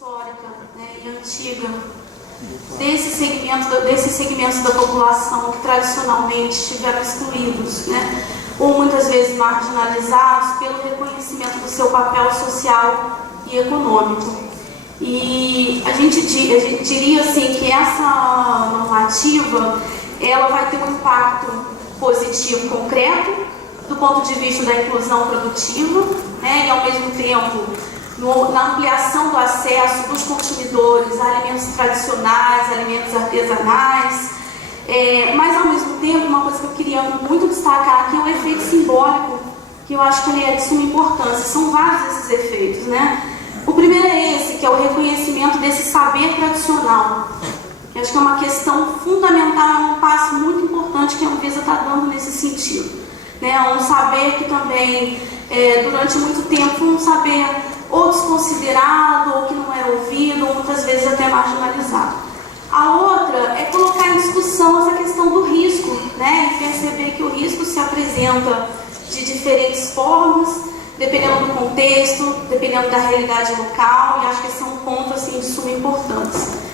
histórica, né, e antiga desses segmentos da população que tradicionalmente estiveram excluídos, né, ou muitas vezes marginalizados pelo reconhecimento do seu papel social e econômico. E a gente diria assim que essa normativa ela vai ter um impacto positivo concreto do ponto de vista da inclusão produtiva, né, e ao mesmo tempo na ampliação do acesso dos consumidores a alimentos tradicionais, alimentos artesanais, mas ao mesmo tempo uma coisa que eu queria muito destacar aqui é o efeito simbólico, que eu acho que ele é de suma importância. São vários esses efeitos, né? O primeiro é esse, que é o reconhecimento desse saber tradicional. Eu acho que é uma questão fundamental, é um passo muito importante que a Anvisa está dando nesse sentido. Né? Um saber que também, durante muito tempo, foi um saber ou desconsiderado, ou que não era ouvido, ou muitas vezes até marginalizado. A outra é colocar em discussão essa questão do risco, né? E perceber que o risco se apresenta de diferentes formas, dependendo do contexto, dependendo da realidade local, e acho que esse é um ponto assim, de suma importância.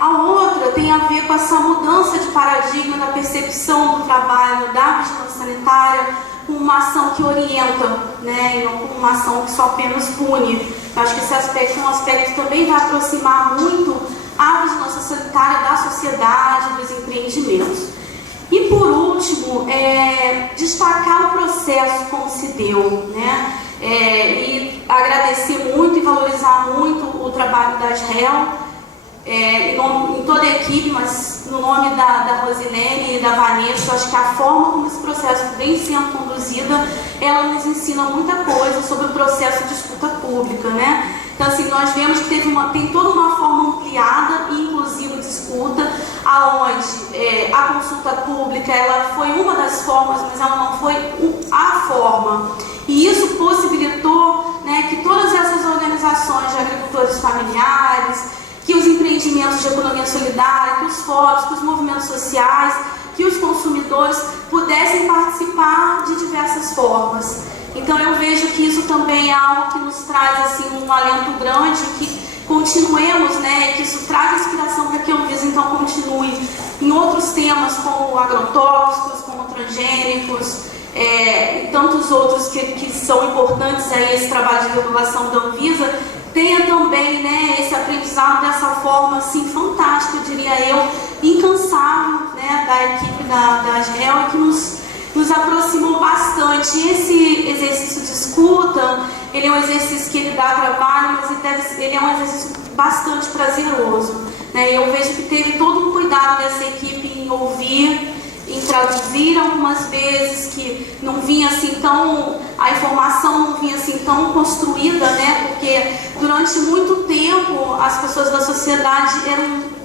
A outra tem a ver com essa mudança de paradigma da percepção do trabalho da vigilância sanitária com uma ação que orienta, né, e não com uma ação que só apenas pune. Eu acho que esse aspecto é um aspecto que também vai aproximar muito a vigilância sanitária da sociedade, dos empreendimentos. E por último, destacar o processo como se deu, né? E agradecer muito e valorizar muito o trabalho da ASREL, em toda a equipe, mas no nome da Rosilene e da Vanessa. Acho que a forma como esse processo vem sendo conduzida, ela nos ensina muita coisa sobre o processo de escuta pública, né? Então, assim, nós vemos que tem toda uma forma ampliada e inclusiva de escuta, aonde a consulta pública ela foi uma das formas, mas ela não foi a forma. E isso possibilitou, né, que todas essas organizações de agricultores familiares, que os empreendimentos de economia solidária, que os fóruns, que os movimentos sociais, que os consumidores pudessem participar de diversas formas. Então eu vejo que isso também é algo que nos traz assim, um alento grande, que continuemos, né, que isso traz inspiração para que a Anvisa então continue em outros temas como agrotóxicos, como transgênicos, e tantos outros que são importantes a esse trabalho de regulação da Anvisa, tenha também, né, esse aprendizado dessa forma assim, fantástica, eu diria eu, incansável, né, da equipe da ASREL, e que nos aproximou bastante. E esse exercício de escuta, ele é um exercício que ele dá trabalho, mas ele é um exercício bastante prazeroso, né? Eu vejo que teve todo um cuidado dessa equipe em ouvir, em traduzir algumas vezes, que não vinha assim tão, a informação não vinha assim tão construída, né? Porque durante muito tempo as pessoas da sociedade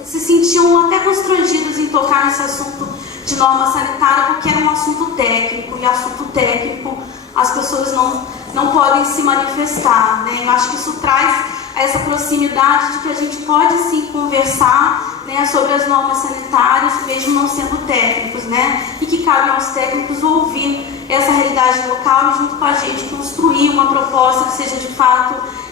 se sentiam até constrangidas em tocar nesse assunto de norma sanitária, porque era um assunto técnico, e assunto técnico as pessoas não podem se manifestar, né? Eu acho que isso traz essa proximidade de que a gente pode sim conversar, né, sobre as normas sanitárias, mesmo não sendo técnicos, né? E que cabe aos técnicos ouvir essa realidade local e junto com a gente construir uma proposta que seja de fato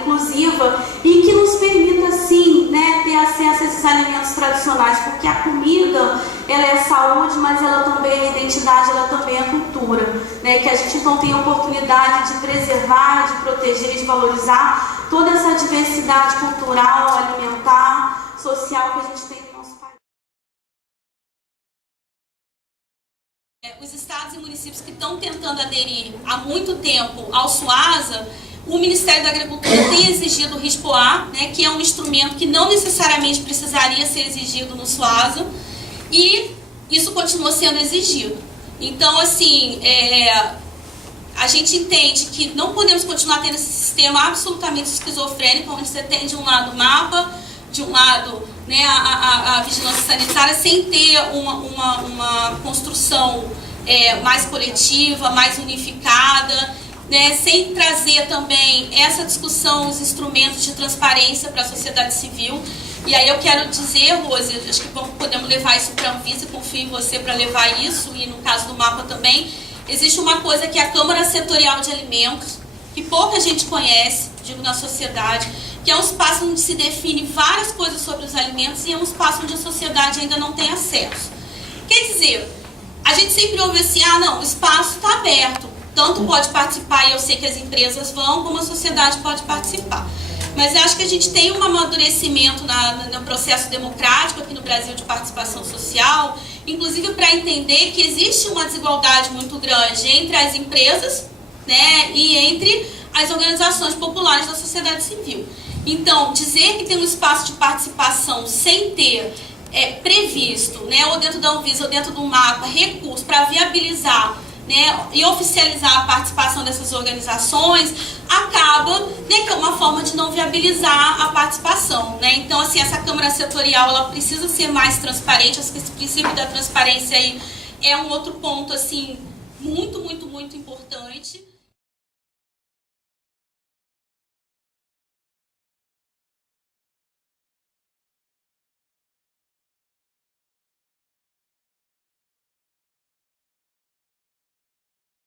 inclusiva e que nos permita sim, né, ter acesso a esses alimentos tradicionais, porque a comida ela é saúde, mas ela também é identidade, ela também é cultura, né? Que a gente então tem a oportunidade de preservar, de proteger, de valorizar toda essa diversidade cultural, alimentar, social que a gente tem no nosso país. Os estados e municípios que estão tentando aderir há muito tempo ao SUASA, o Ministério da Agricultura tem exigido o RISPOA, né, que é um instrumento que não necessariamente precisaria ser exigido no SUASA, e isso continua sendo exigido. Então, assim, a gente entende que não podemos continuar tendo esse sistema absolutamente esquizofrênico, onde você tem de um lado o mapa, de um lado, né, a vigilância sanitária, sem ter uma construção mais coletiva, mais unificada, né, sem trazer também essa discussão, os instrumentos de transparência para a sociedade civil. E aí eu quero dizer, Rose, acho que podemos levar isso para a Anvisa, confio em você para levar isso, e no caso do mapa também, existe uma coisa que é a Câmara Setorial de Alimentos, que pouca gente conhece, digo na sociedade, que é um espaço onde se define várias coisas sobre os alimentos e é um espaço onde a sociedade ainda não tem acesso. Quer dizer, a gente sempre ouve assim, não, o espaço está aberto, tanto pode participar, e eu sei que as empresas vão, como a sociedade pode participar. Mas eu acho que a gente tem um amadurecimento no processo democrático aqui no Brasil de participação social, inclusive para entender que existe uma desigualdade muito grande entre as empresas, né, e entre as organizações populares da sociedade civil. Então, dizer que tem um espaço de participação sem ter previsto, né, ou dentro da Anvisa, ou dentro do mapa, recursos para viabilizar, né, e oficializar a participação dessas organizações, acaba, né, que é uma forma de não viabilizar a participação, né? Então, assim, essa Câmara Setorial, ela precisa ser mais transparente. Acho que esse princípio da transparência aí é um outro ponto, assim, muito, muito, muito importante.